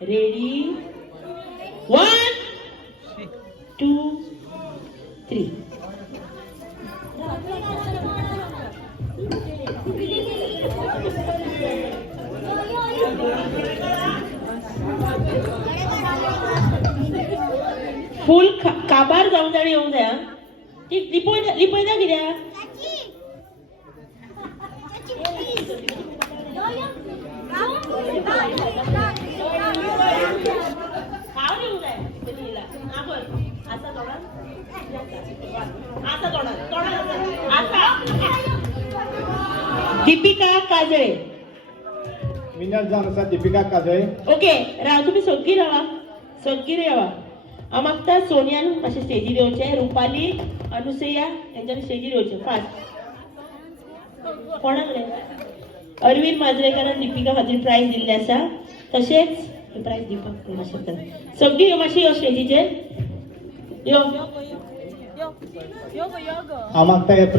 Ready 1 2 3 फुल काबार जाऊन जाणी येऊन जाय ती लिपय ना कित्याक दीपिका काजळे विनर जावन आसा दीपिका काजळे. ओके राव तुम्ही सगळी रावा हांव मागता सोनियान मातशें स्टेजीर येवचें रुपाली अनुसया हेंच्यांनी स्टेजीर येवचें फास्ट कोणाक रे अरविंद माजरेकारान दीपिका खातीर प्रायज दिल्लें आसा तशेंच प्रायज दिवपाक मातशें सगळी मातशी यो स्टेजीचेर यो हांव मागता हे प्रायज